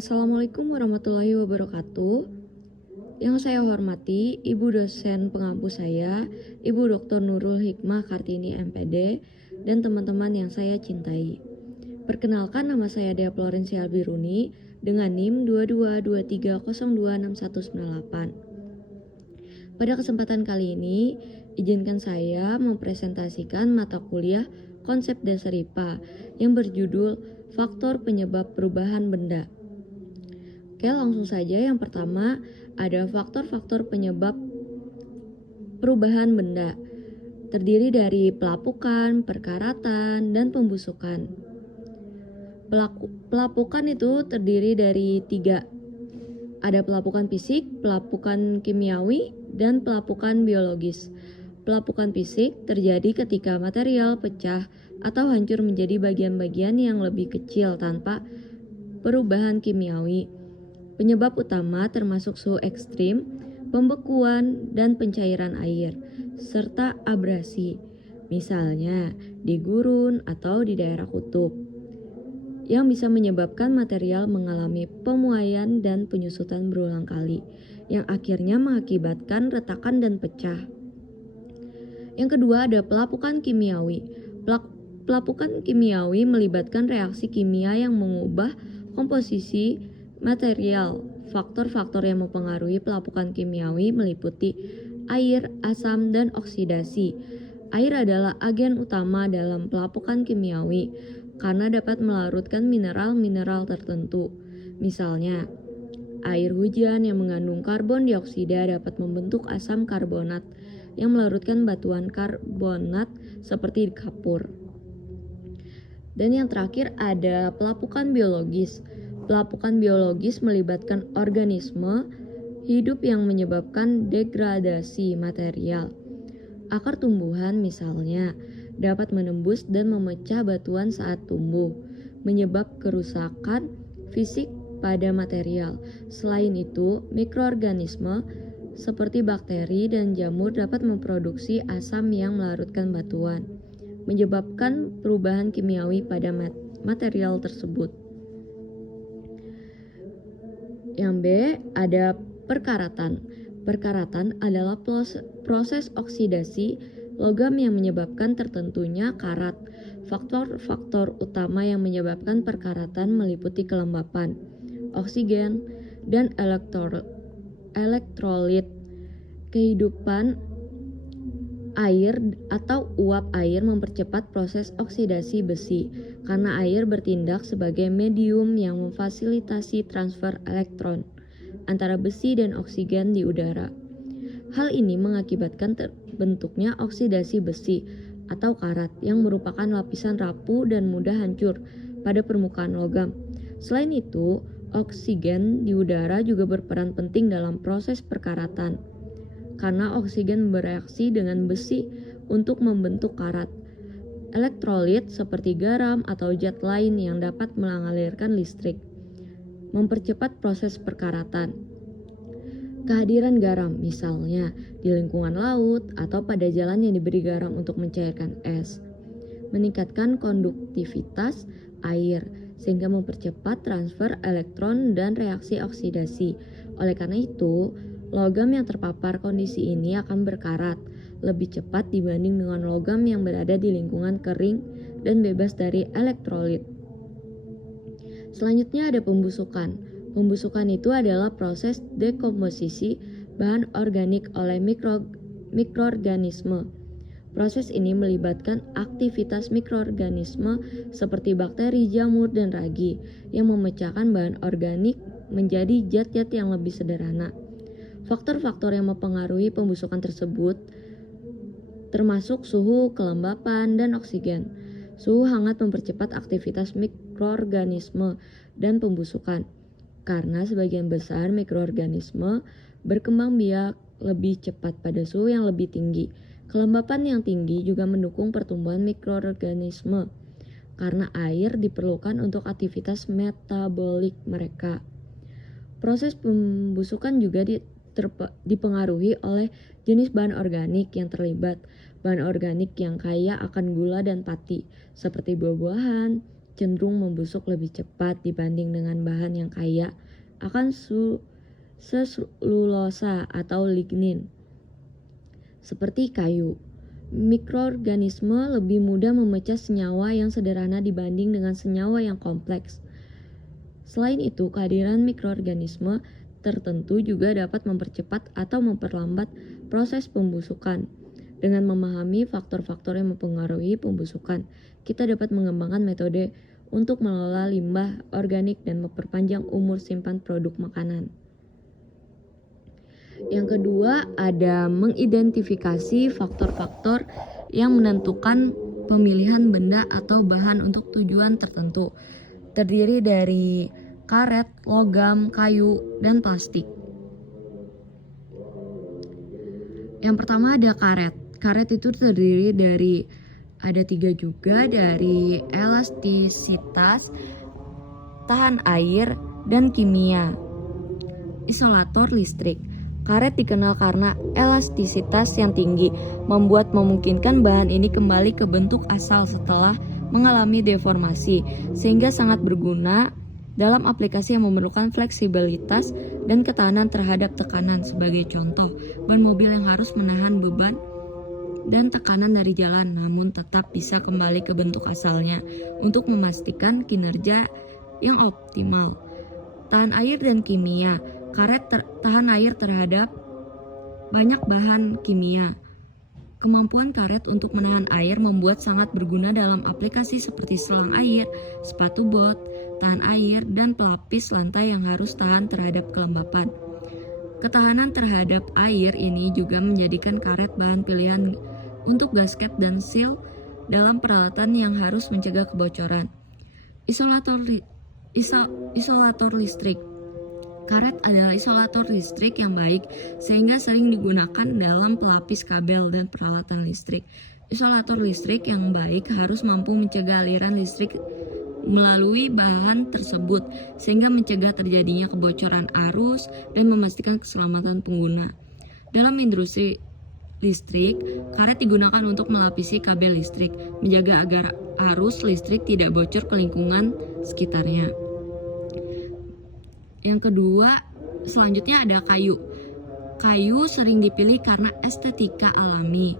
Assalamualaikum warahmatullahi wabarakatuh. Yang saya hormati, Ibu dosen pengampu saya, Ibu Dr. Nurul Hikmah Kartini MPD, dan teman-teman yang saya cintai. Perkenalkan, nama saya Dea Florencia Albiruni dengan NIM 2223026198. Pada kesempatan kali ini, izinkan saya mempresentasikan mata kuliah konsep dasar IPA yang berjudul Faktor Penyebab Perubahan Benda. Oke, langsung saja. Yang pertama, ada faktor-faktor penyebab perubahan benda. Terdiri dari pelapukan, perkaratan, dan pembusukan. Pelapukan itu terdiri dari 3. Ada pelapukan fisik, pelapukan kimiawi, dan pelapukan biologis. Pelapukan fisik terjadi ketika material pecah atau hancur menjadi bagian-bagian yang lebih kecil tanpa perubahan kimiawi. Penyebab utama termasuk suhu ekstrim, pembekuan, dan pencairan air, serta abrasi, misalnya di gurun atau di daerah kutub, yang bisa menyebabkan material mengalami pemuaian dan penyusutan berulang kali, yang akhirnya mengakibatkan retakan dan pecah. Yang kedua ada pelapukan kimiawi. Pelapukan kimiawi melibatkan reaksi kimia yang mengubah komposisi material. Faktor-faktor yang mempengaruhi pelapukan kimiawi meliputi air, asam, dan oksidasi. Air adalah agen utama dalam pelapukan kimiawi karena dapat melarutkan mineral-mineral tertentu. Misalnya, air hujan yang mengandung karbon dioksida dapat membentuk asam karbonat yang melarutkan batuan karbonat seperti di kapur. Dan yang terakhir ada pelapukan biologis. Pelapukan biologis melibatkan organisme hidup yang menyebabkan degradasi material. Akar tumbuhan misalnya dapat menembus dan memecah batuan saat tumbuh, menyebab kerusakan fisik pada material. Selain itu, mikroorganisme seperti bakteri dan jamur dapat memproduksi asam yang melarutkan batuan, menyebabkan perubahan kimiawi pada material tersebut. Yang B ada perkaratan. Perkaratan adalah proses oksidasi logam yang menyebabkan tertentunya karat. Faktor-faktor utama yang menyebabkan perkaratan meliputi kelembapan, oksigen, dan elektrolit. Kehidupan air atau uap air mempercepat proses oksidasi besi karena air bertindak sebagai medium yang memfasilitasi transfer elektron antara besi dan oksigen di udara. Hal ini mengakibatkan terbentuknya oksidasi besi atau karat yang merupakan lapisan rapuh dan mudah hancur pada permukaan logam. Selain itu, oksigen di udara juga berperan penting dalam proses perkaratan karena oksigen bereaksi dengan besi untuk membentuk karat. Elektrolit seperti garam atau zat lain yang dapat mengalirkan listrik mempercepat proses perkaratan. Kehadiran garam misalnya di lingkungan laut atau pada jalan yang diberi garam untuk mencairkan es meningkatkan konduktivitas air sehingga mempercepat transfer elektron dan reaksi oksidasi. Oleh karena itu, logam yang terpapar kondisi ini akan berkarat lebih cepat dibanding dengan logam yang berada di lingkungan kering dan bebas dari elektrolit. Selanjutnya ada pembusukan. Pembusukan itu adalah proses dekomposisi bahan organik oleh mikroorganisme. Proses ini melibatkan aktivitas mikroorganisme seperti bakteri, jamur, dan ragi yang memecahkan bahan organik menjadi zat-zat yang lebih sederhana. Faktor-faktor yang mempengaruhi pembusukan tersebut termasuk suhu, kelembapan, dan oksigen. Suhu hangat mempercepat aktivitas mikroorganisme dan pembusukan karena sebagian besar mikroorganisme berkembang biak lebih cepat pada suhu yang lebih tinggi. Kelembapan yang tinggi juga mendukung pertumbuhan mikroorganisme karena air diperlukan untuk aktivitas metabolik mereka. Proses pembusukan juga dipengaruhi oleh jenis bahan organik yang terlibat. Bahan organik yang kaya akan gula dan pati, seperti buah-buahan, cenderung membusuk lebih cepat dibanding dengan bahan yang kaya akan selulosa atau lignin, seperti kayu. Mikroorganisme lebih mudah memecah senyawa yang sederhana dibanding dengan senyawa yang kompleks. Selain itu, kehadiran mikroorganisme tertentu juga dapat mempercepat atau memperlambat proses pembusukan. Dengan memahami faktor-faktor yang mempengaruhi pembusukan, kita dapat mengembangkan metode untuk mengelola limbah organik dan memperpanjang umur simpan produk makanan. Yang kedua, ada mengidentifikasi faktor-faktor yang menentukan pemilihan benda atau bahan untuk tujuan tertentu. Terdiri dari karet, logam, kayu, dan plastik. Yang pertama ada karet. Karet itu terdiri dari ada 3 juga, dari elastisitas, tahan air, dan kimia. Isolator listrik. Karet dikenal karena elastisitas yang tinggi, memungkinkan bahan ini kembali ke bentuk asal setelah mengalami deformasi, sehingga sangat berguna dalam aplikasi yang memerlukan fleksibilitas dan ketahanan terhadap tekanan. Sebagai contoh, ban mobil yang harus menahan beban dan tekanan dari jalan, namun tetap bisa kembali ke bentuk asalnya untuk memastikan kinerja yang optimal. Tahan air dan kimia. Karet tahan air terhadap banyak bahan kimia. Kemampuan karet untuk menahan air membuat sangat berguna dalam aplikasi seperti selang air, sepatu bot, tahan air, dan pelapis lantai yang harus tahan terhadap kelembapan. Ketahanan terhadap air ini juga menjadikan karet bahan pilihan untuk gasket dan seal dalam peralatan yang harus mencegah kebocoran. Isolator listrik. Karet adalah isolator listrik yang baik sehingga sering digunakan dalam pelapis kabel dan peralatan listrik. Isolator listrik yang baik harus mampu mencegah aliran listrik melalui bahan tersebut sehingga mencegah terjadinya kebocoran arus dan memastikan keselamatan pengguna. Dalam industri listrik, karet digunakan untuk melapisi kabel listrik, menjaga agar arus listrik tidak bocor ke lingkungan sekitarnya. Yang kedua, selanjutnya ada kayu. Kayu sering dipilih karena estetika alami,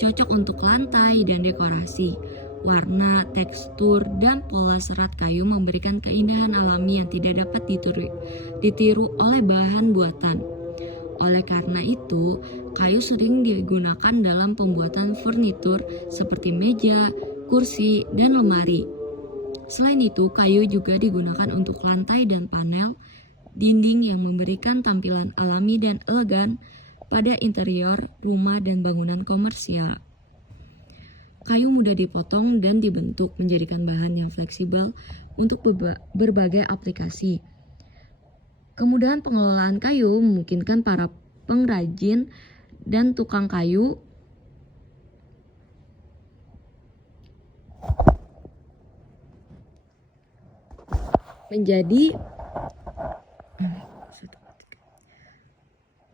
cocok untuk lantai dan dekorasi. Warna, tekstur, dan pola serat kayu memberikan keindahan alami yang tidak dapat ditiru oleh bahan buatan. Oleh karena itu, kayu sering digunakan dalam pembuatan furnitur seperti meja, kursi, dan lemari. Selain itu, kayu juga digunakan untuk lantai dan panel dinding yang memberikan tampilan alami dan elegan pada interior rumah dan bangunan komersial. Kayu mudah dipotong dan dibentuk, menjadikan bahan yang fleksibel untuk berbagai aplikasi. Kemudahan pengelolaan kayu memungkinkan para pengrajin dan tukang kayu menjadi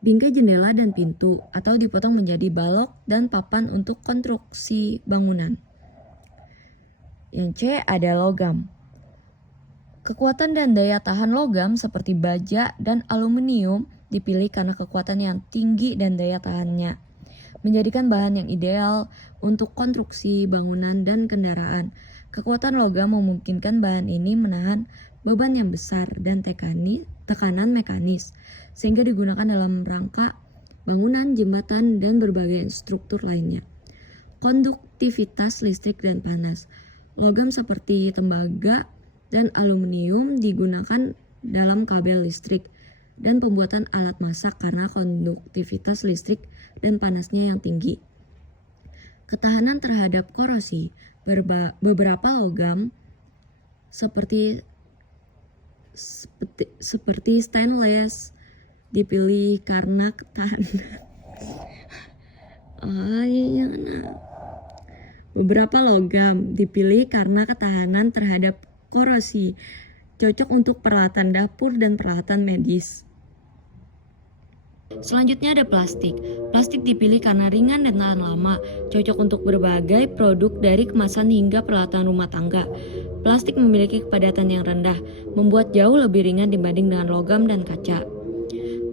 bingkai jendela dan pintu, atau dipotong menjadi balok dan papan untuk konstruksi bangunan. Yang C ada logam. Kekuatan dan daya tahan logam seperti baja dan aluminium dipilih karena kekuatan yang tinggi dan daya tahannya, menjadikan bahan yang ideal untuk konstruksi bangunan dan kendaraan. Kekuatan logam memungkinkan bahan ini menahan beban yang besar dan tekanan mekanis, sehingga digunakan dalam rangka bangunan, jembatan, dan berbagai struktur lainnya. Konduktivitas listrik dan panas. Logam seperti tembaga dan aluminium digunakan dalam kabel listrik dan pembuatan alat masak karena konduktivitas listrik dan panasnya yang tinggi. Ketahanan terhadap korosi. Beberapa logam seperti stainless dipilih karena ketahanan. Beberapa logam dipilih karena ketahanan terhadap korosi, cocok untuk peralatan dapur dan peralatan medis. Selanjutnya ada plastik. Plastik dipilih karena ringan dan tahan lama, cocok untuk berbagai produk dari kemasan hingga peralatan rumah tangga. Plastik memiliki kepadatan yang rendah, membuat jauh lebih ringan dibanding dengan logam dan kaca.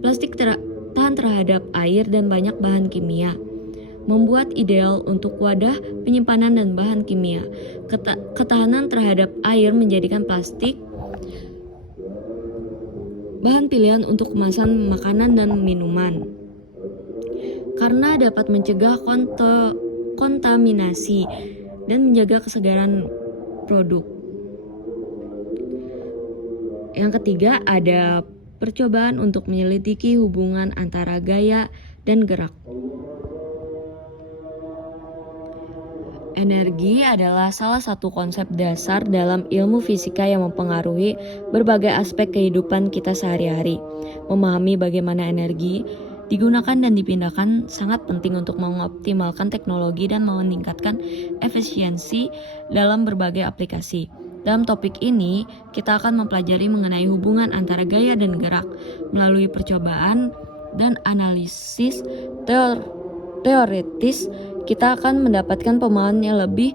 Plastik tahan terhadap air dan banyak bahan kimia, membuat ideal untuk wadah penyimpanan dan bahan kimia. Ketahanan terhadap air menjadikan plastik bahan pilihan untuk kemasan makanan dan minuman karena dapat mencegah kontaminasi dan menjaga kesegaran produk. Yang ketiga ada percobaan untuk menyelidiki hubungan antara gaya dan gerak. Energi adalah salah satu konsep dasar dalam ilmu fisika yang mempengaruhi berbagai aspek kehidupan kita sehari-hari. Memahami bagaimana energi digunakan dan dipindahkan sangat penting untuk mengoptimalkan teknologi dan meningkatkan efisiensi dalam berbagai aplikasi. Dalam topik ini, kita akan mempelajari mengenai hubungan antara gaya dan gerak melalui percobaan dan analisis teoritis. Kita akan mendapatkan pemahaman yang lebih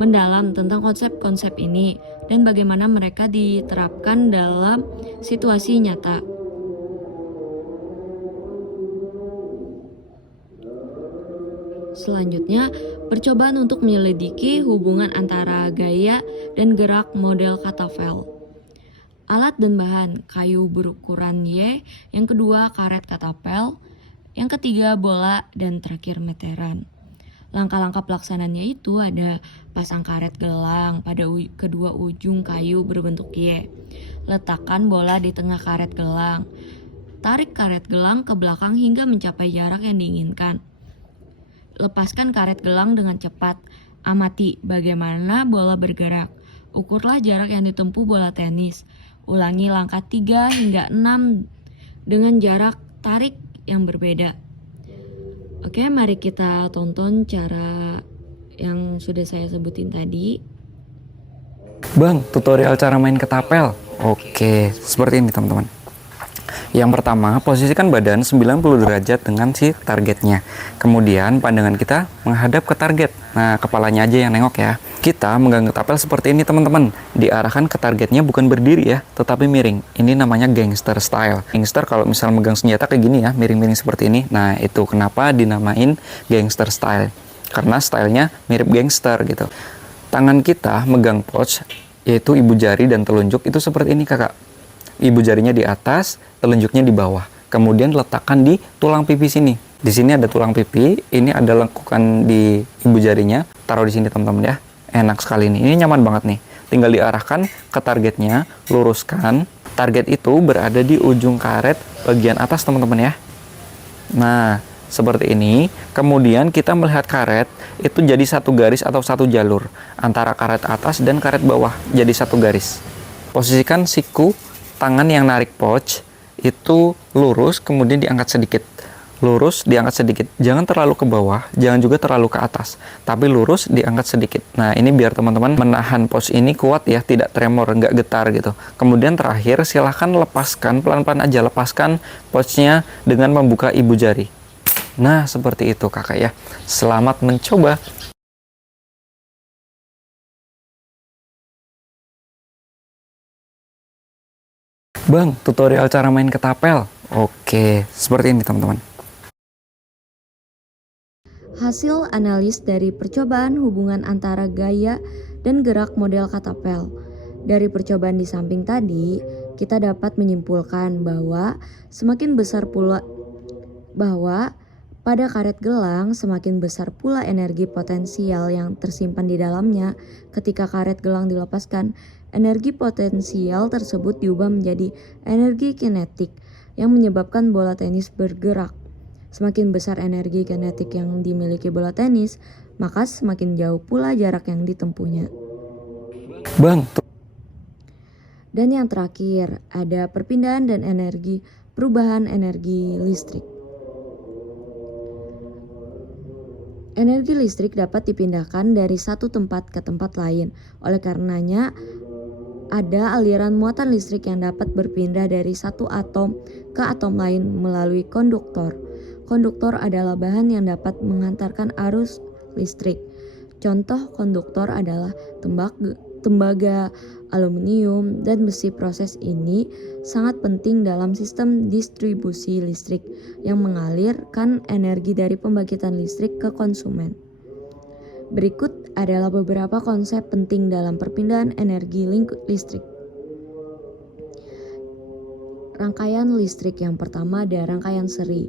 mendalam tentang konsep-konsep ini dan bagaimana mereka diterapkan dalam situasi nyata. Selanjutnya, percobaan untuk menyelidiki hubungan antara gaya dan gerak model katapel. Alat dan bahan, kayu berukuran Y, yang kedua karet katapel, yang ketiga bola, dan terakhir meteran. Langkah-langkah pelaksanaannya itu ada pasang karet gelang pada kedua ujung kayu berbentuk Y. Letakkan bola di tengah karet gelang. Tarik karet gelang ke belakang hingga mencapai jarak yang diinginkan. Lepaskan karet gelang dengan cepat. Amati bagaimana bola bergerak. Ukurlah jarak yang ditempuh bola tenis. Ulangi langkah 3 hingga 6 dengan jarak tarik yang berbeda. Oke, mari kita tonton cara yang sudah saya sebutin tadi. Bang, tutorial cara main ketapel. Oke, seperti ini teman-teman. Yang pertama, posisikan badan 90 derajat dengan si targetnya. Kemudian pandangan kita menghadap ke target. Nah, kepalanya aja yang nengok ya. Kita megang ketapel seperti ini teman-teman. Diarahkan ke targetnya bukan berdiri ya, tetapi miring. Ini namanya gangster style. Gangster kalau misal megang senjata kayak gini ya, miring-miring seperti ini. Nah, itu kenapa dinamain gangster style. Karena stylenya mirip gangster gitu. Tangan kita megang pouch, yaitu ibu jari dan telunjuk itu seperti ini kakak. Ibu jarinya di atas, telunjuknya di bawah. Kemudian letakkan di tulang pipi sini. Di sini ada tulang pipi, ini ada lekukan di ibu jarinya. Taruh di sini teman-teman ya. Enak sekali nih. Ini nyaman banget nih. Tinggal diarahkan ke targetnya, luruskan. Target itu berada di ujung karet bagian atas teman-teman ya. Nah, seperti ini. Kemudian kita melihat karet itu jadi satu garis atau satu jalur antara karet atas dan karet bawah, jadi satu garis. Posisikan siku tangan yang narik pouch itu lurus, kemudian diangkat sedikit. Lurus, diangkat sedikit. Jangan terlalu ke bawah, jangan juga terlalu ke atas. Tapi lurus, diangkat sedikit. Nah, ini biar teman-teman menahan pouch ini kuat ya, tidak tremor, nggak getar gitu. Kemudian terakhir, silahkan lepaskan, pelan-pelan aja lepaskan pouchnya dengan membuka ibu jari. Nah, seperti itu kakak ya. Selamat mencoba. Bang, tutorial cara main ketapel. Oke, seperti ini teman-teman. Hasil analis dari percobaan hubungan antara gaya dan gerak model katapel. Dari percobaan di samping tadi, kita dapat menyimpulkan bahwa pada karet gelang semakin besar pula energi potensial yang tersimpan di dalamnya. Ketika karet gelang dilepaskan, energi potensial tersebut diubah menjadi energi kinetik yang menyebabkan bola tenis bergerak. Semakin besar energi kinetik yang dimiliki bola tenis, maka semakin jauh pula jarak yang ditempuhnya. Bang, Dan yang terakhir, ada perpindahan dan perubahan energi listrik. Energi listrik dapat dipindahkan dari satu tempat ke tempat lain. Oleh karenanya, Ada aliran muatan listrik yang dapat berpindah dari satu atom ke atom lain melalui konduktor. Konduktor adalah bahan yang dapat mengantarkan arus listrik. Contoh konduktor adalah tembaga, aluminium, dan besi. Proses ini sangat penting dalam sistem distribusi listrik yang mengalirkan energi dari pembangkitan listrik ke konsumen. Berikut adalah beberapa konsep penting dalam perpindahan energi listrik. Rangkaian listrik yang pertama ada rangkaian seri.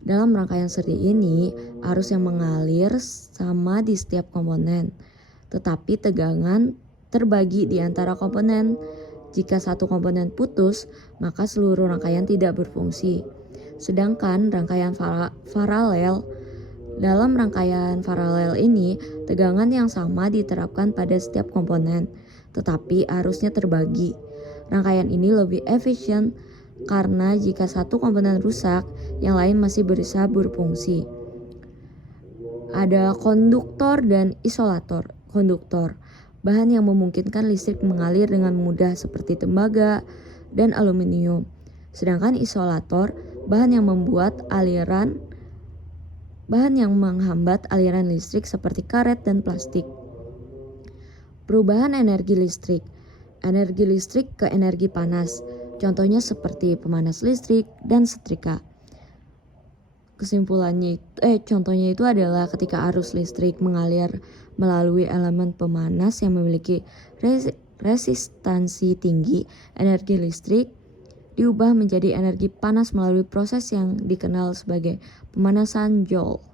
Dalam rangkaian seri ini, arus yang mengalir sama di setiap komponen, tetapi tegangan terbagi di antara komponen. Jika satu komponen putus, maka seluruh rangkaian tidak berfungsi. Sedangkan rangkaian paralel, dalam rangkaian paralel ini, tegangan yang sama diterapkan pada setiap komponen, tetapi arusnya terbagi. Rangkaian ini lebih efisien karena jika satu komponen rusak, yang lain masih berusaha berfungsi. Ada konduktor dan isolator. Konduktor, bahan yang memungkinkan listrik mengalir dengan mudah seperti tembaga dan aluminium. Sedangkan isolator, bahan yang menghambat aliran listrik seperti karet dan plastik. Perubahan energi listrik. Energi listrik ke energi panas. Contohnya seperti pemanas listrik dan setrika. Contohnya itu adalah ketika arus listrik mengalir melalui elemen pemanas yang memiliki resistansi tinggi, energi listrik diubah menjadi energi panas melalui proses yang dikenal sebagai pemanasan Joule.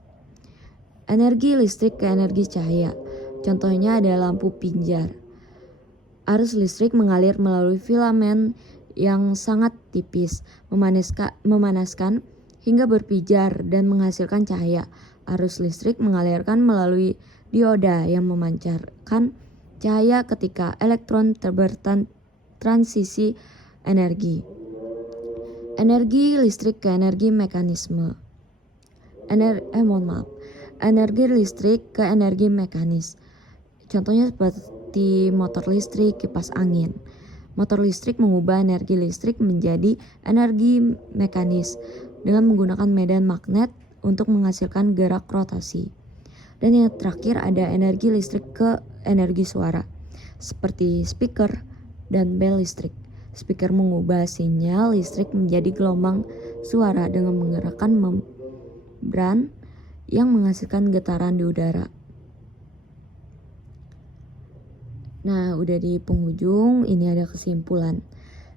Energi listrik ke energi cahaya. Contohnya ada lampu pinjar. Arus listrik mengalir melalui filamen yang sangat tipis, memanaskan hingga berpijar dan menghasilkan cahaya. Arus listrik mengalirkan melalui dioda yang memancarkan cahaya ketika elektron bertransisi energi. Energi listrik ke energi mekanisme. Energi listrik ke energi mekanis. Contohnya seperti motor listrik, kipas angin. Motor listrik mengubah energi listrik menjadi energi mekanis dengan menggunakan medan magnet untuk menghasilkan gerak rotasi. Dan yang terakhir ada energi listrik ke energi suara, seperti speaker dan bel listrik. Speaker mengubah sinyal listrik menjadi gelombang suara dengan menggerakkan membran yang menghasilkan getaran di udara. Nah, udah di penghujung, ini ada kesimpulan.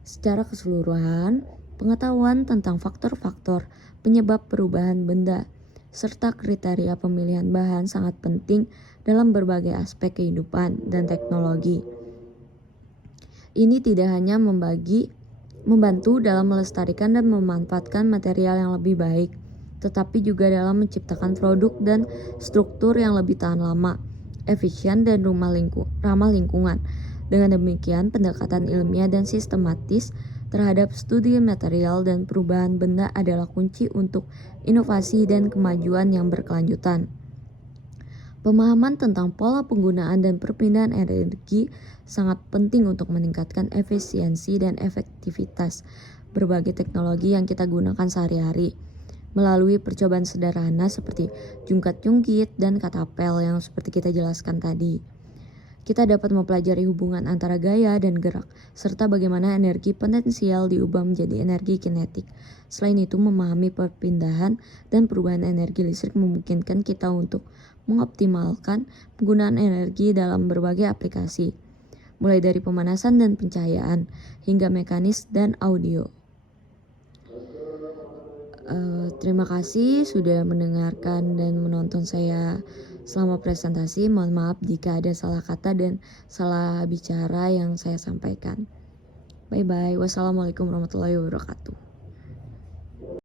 Secara keseluruhan, pengetahuan tentang faktor-faktor penyebab perubahan benda serta kriteria pemilihan bahan sangat penting dalam berbagai aspek kehidupan dan teknologi. Ini tidak hanya membantu dalam melestarikan dan memanfaatkan material yang lebih baik, tetapi juga dalam menciptakan produk dan struktur yang lebih tahan lama, efisien, dan ramah lingkungan. Dengan demikian, pendekatan ilmiah dan sistematis terhadap studi material dan perubahan benda adalah kunci untuk inovasi dan kemajuan yang berkelanjutan. Pemahaman tentang pola penggunaan dan perpindahan energi sangat penting untuk meningkatkan efisiensi dan efektivitas berbagai teknologi yang kita gunakan sehari-hari. Melalui percobaan sederhana seperti jungkat-jungkit dan katapel yang seperti kita jelaskan tadi, kita dapat mempelajari hubungan antara gaya dan gerak, serta bagaimana energi potensial diubah menjadi energi kinetik. Selain itu, memahami perpindahan dan perubahan energi listrik memungkinkan kita untuk mengoptimalkan penggunaan energi dalam berbagai aplikasi, mulai dari pemanasan dan pencahayaan, hingga mekanis dan audio. Terima kasih sudah mendengarkan dan menonton saya selama presentasi. Mohon maaf jika ada salah kata dan salah bicara yang saya sampaikan. Bye bye. Wassalamualaikum warahmatullahi wabarakatuh.